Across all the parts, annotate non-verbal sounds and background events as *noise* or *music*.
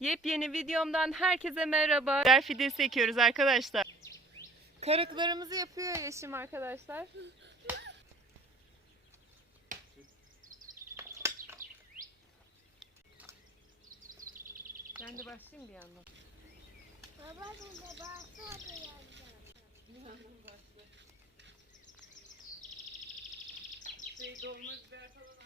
Yepyeni videomdan herkese merhaba. Biber fidesi ekiyoruz arkadaşlar. Karıklarımızı yapıyor Yeşim arkadaşlar. Ben de başlayayım bir yandan. Baba burada bahsede yazacağım. Şey dolma biber falan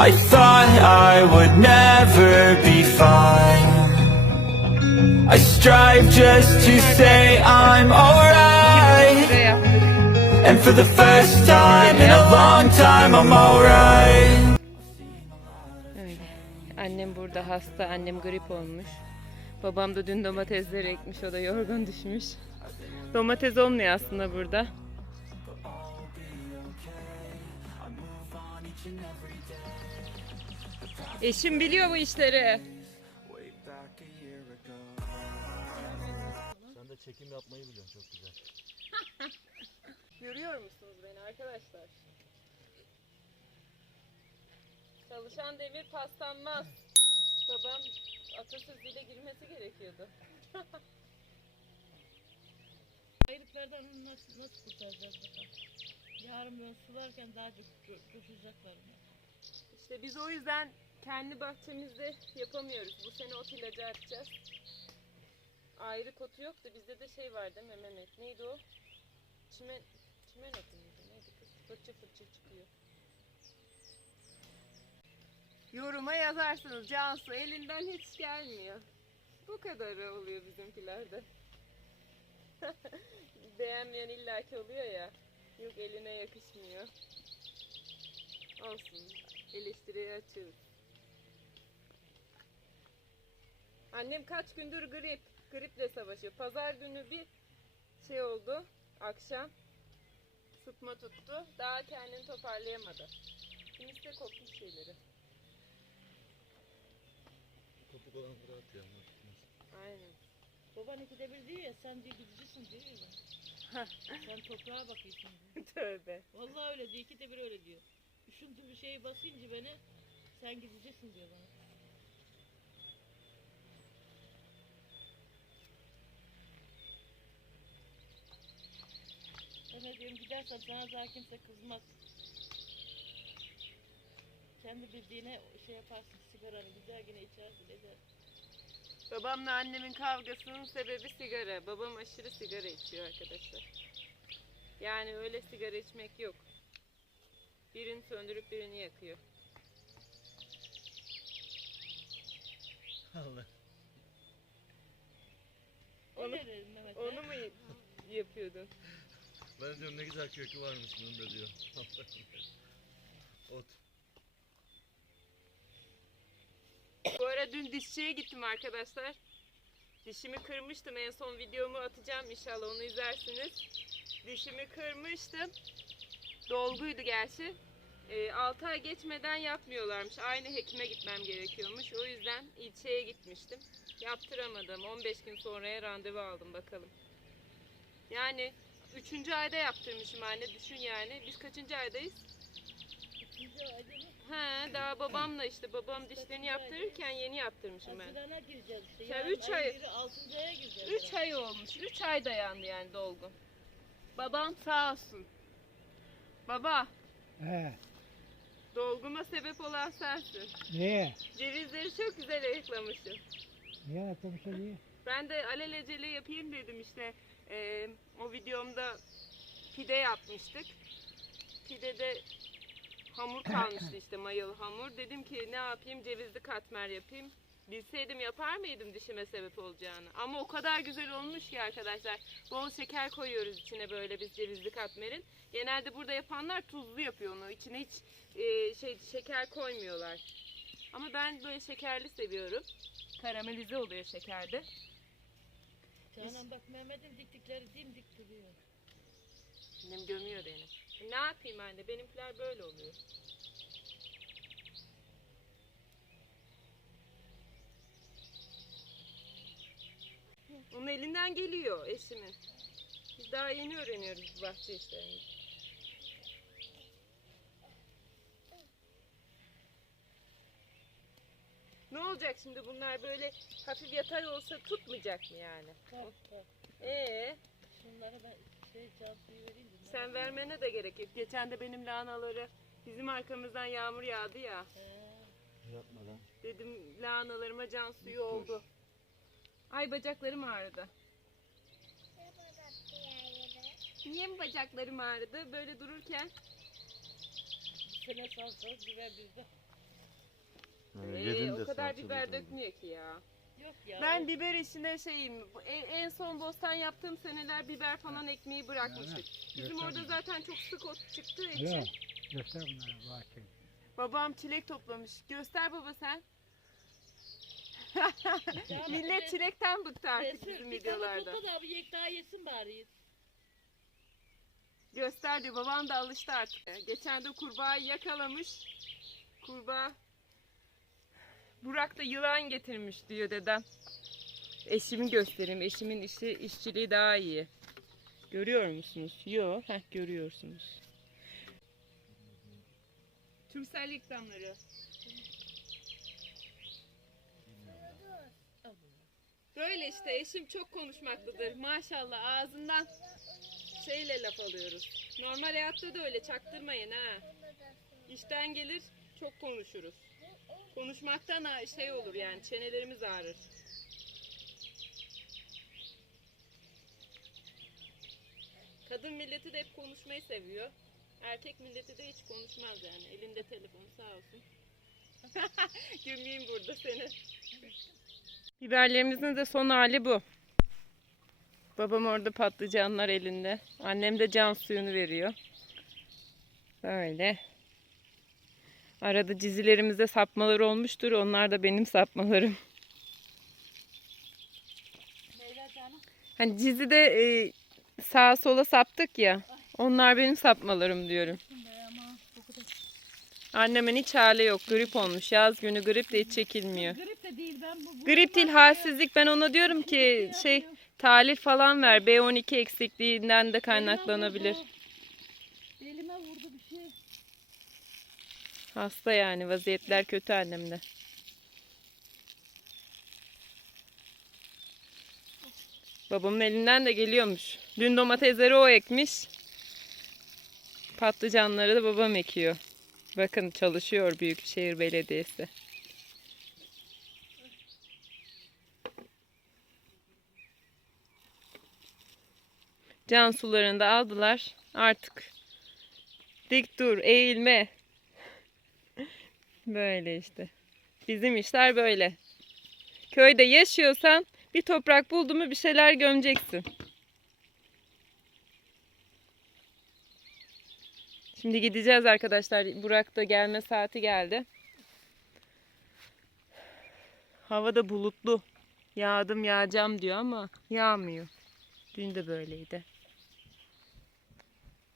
I thought I would never be fine. I strive just to say I'm alright. And for the first time in a long time, I'm alright. Annem burada hasta. Annem grip olmuş. Babam da dün domatesleri ekmiş. O da yorgun düşmüş. Domates olmuyor aslında burada. Eşim biliyor bu işleri. Sen de çekim yapmayı biliyorsun çok güzel. *laughs* Görüyor musunuz beni arkadaşlar? Çalışan demir paslanmaz. Babam atasözüyle girmesi gerekiyordu. *laughs* Ayrıklardan onu nasıl, nasıl kurtaracağız bakalım. Yarın böyle sularken daha çok co- coşacaklar mı? İşte biz o yüzden kendi bahçemizde yapamıyoruz. Bu sene ot ilacı atacağız. Ayrı kotu yok da bizde de şey var değil mi Mehmet? Neydi o? Çimen, çimen otu muydu? Neydi kız? Fırça fırça çıkıyor. Yoruma yazarsınız. Cansu elinden hiç gelmiyor. Bu kadar oluyor bizimkilerde. *laughs* Beğenmeyen illaki oluyor ya. Yok eline yakışmıyor. Olsun. Eleştiriye açığız. Annem kaç gündür grip. Griple savaşıyor. Pazar günü bir şey oldu. Akşam. Sıtma tuttu. Daha kendini toparlayamadı. Kimisi de kopmuş şeyleri. Kopuk olan fırı atıyor. Aynen. Baban ikide bir diyor ya sen diyor gideceksin diyor ya. *laughs* sen toprağa bakıyorsun diyor. Tövbe. Vallahi öyle diyor ikide bir öyle diyor. Üşüntü bir şey basınca beni sen gideceksin diyor bana. Ben de diyorum gidersen sana daha kimse kızmaz. Kendi bildiğine şey yaparsın sigaranı güzel yine içersin edersin. Babamla annemin kavgasının sebebi sigara. Babam aşırı sigara içiyor arkadaşlar. Yani öyle sigara içmek yok. Birini söndürüp birini yakıyor. Allah. Onu-. Onu mu yapıyordun? Ben diyorum ne güzel kökü varmış bunun da diyor. Ot. Bu ara dün dişçiye gittim arkadaşlar. Dişimi kırmıştım. En son videomu atacağım inşallah onu izlersiniz. Dişimi kırmıştım. Dolguydu gerçi. 6 ay geçmeden yapmıyorlarmış. Aynı hekime gitmem gerekiyormuş. O yüzden ilçeye gitmiştim. Yaptıramadım. 15 gün sonraya randevu aldım bakalım. Yani 3. ayda yaptırmışım anne. Düşün yani. Biz kaçıncı aydayız? İkinci ayda mı? He daha babamla işte babam dişlerini yaptırırken yeni yaptırmışım ben. Hazirana gireceğiz işte. Ya Yarın üç ayın ay- biri, altıncı aya gireceğiz. 3 ay olmuş. 3 ay dayandı yani dolgu. Babam sağ olsun. Baba He, dolguma sebep olan sensin. niye? Cevizleri çok güzel ayıklamışsın. Niye yapmışsın niye? Ben de alelacele yapayım dedim işte. Ee, o videomda pide yapmıştık. Pidede hamur kalmıştı işte mayalı hamur. Dedim ki ne yapayım cevizli katmer yapayım. Bilseydim yapar mıydım dişime sebep olacağını. Ama o kadar güzel olmuş ki arkadaşlar. Bol şeker koyuyoruz içine böyle biz cevizli katmerin. Genelde burada yapanlar tuzlu yapıyor onu. İçine hiç e, şey şeker koymuyorlar. Ama ben böyle şekerli seviyorum. Karamelize oluyor şekerde. Canan bak Mehmet'in diktikleri dimdik duruyor. Annem gömüyor beni. E, Ne yapayım anne? Benimkiler böyle oluyor. Onun elinden geliyor eşimin. Biz daha yeni öğreniyoruz bu bahçe işlerini. Ne olacak şimdi bunlar böyle hafif yatay olsa tutmayacak mı yani? Ee, Şunlara ben şey can suyu vereyim de. sen vermene de gerek yok. Geçen de benim lahanaları bizim arkamızdan yağmur yağdı ya. He. Yapmadan. Dedim lahanalarıma can suyu oldu. Ay bacaklarım ağrıdı. Niye mi bacaklarım ağrıdı? Böyle dururken. Bir sene salçalık biber bizde. Ee, o kadar biber dökmüyor ki ya. Yok ya. Ben biber işine şeyim. En, en son bostan yaptığım seneler biber falan ekmeği bırakmıştık. Bizim orada zaten çok sık ot çıktığı için. göster bunları bahçeyi. Babam çilek toplamış. Göster baba sen. *laughs* Millet çilekten bıktı artık Resul, bizim bir tane videolarda. topla da bir yek daha yesin bari. Göster diyor. Babam da alıştı artık. Geçen de kurbağayı yakalamış. Kurbağa. Burak da yılan getirmiş diyor dedem. Eşimi göstereyim. Eşimin işi, işçiliği daha iyi. Görüyor musunuz? Yok. Heh, görüyorsunuz. Türksel reklamları. Böyle işte eşim çok konuşmaktadır. Maşallah ağzından şeyle laf alıyoruz. Normal hayatta da öyle çaktırmayın ha. İşten gelir çok konuşuruz. Konuşmaktan şey olur yani çenelerimiz ağrır. Kadın milleti de hep konuşmayı seviyor. Erkek milleti de hiç konuşmaz yani. Elinde telefon sağ olsun. *laughs* Gömeyim burada seni. Biberlerimizin de son hali bu. Babam orada patlıcanlar elinde. Annem de can suyunu veriyor. Böyle. Arada dizilerimizde sapmalar olmuştur. Onlar da benim sapmalarım. Hani dizide e, sağa sola saptık ya. Onlar benim sapmalarım diyorum. Annemin hiç hali yok. Grip olmuş. Yaz günü grip de hiç çekilmiyor. Grip de değil ben bu. bu Grip değil halsizlik. Ben ona diyorum ki şey tahlil falan ver. B12 eksikliğinden de kaynaklanabilir. Elime vurdu bir şey. Hasta yani vaziyetler kötü annemde. Babamın elinden de geliyormuş. Dün domatesleri o ekmiş. Patlıcanları da babam ekiyor. Bakın çalışıyor Büyükşehir Belediyesi. Can sularını da aldılar. Artık dik dur, eğilme, Böyle işte. Bizim işler böyle. Köyde yaşıyorsan bir toprak buldu mu bir şeyler gömeceksin. Şimdi gideceğiz arkadaşlar. Burak da gelme saati geldi. Hava da bulutlu. Yağdım yağacağım diyor ama yağmıyor. Dün de böyleydi.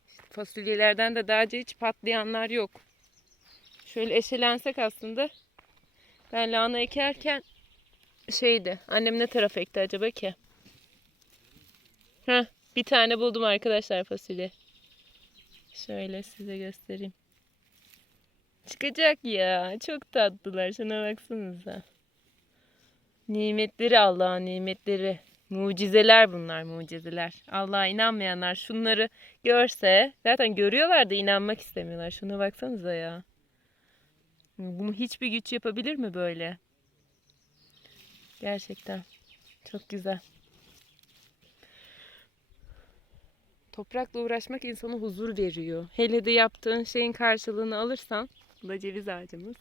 İşte fasulyelerden de daha önce hiç patlayanlar yok. Şöyle eşelensek aslında. Ben lahana ekerken şeydi. Annem ne taraf ekti acaba ki? Heh, bir tane buldum arkadaşlar fasulye. Şöyle size göstereyim. Çıkacak ya. Çok tatlılar. Şuna baksanıza. Nimetleri Allah'ın nimetleri. Mucizeler bunlar mucizeler. Allah'a inanmayanlar şunları görse zaten görüyorlar da inanmak istemiyorlar. Şuna baksanıza ya. Bunu hiçbir güç yapabilir mi böyle? Gerçekten. Çok güzel. Toprakla uğraşmak insana huzur veriyor. Hele de yaptığın şeyin karşılığını alırsan, bu da ceviz ağacımız.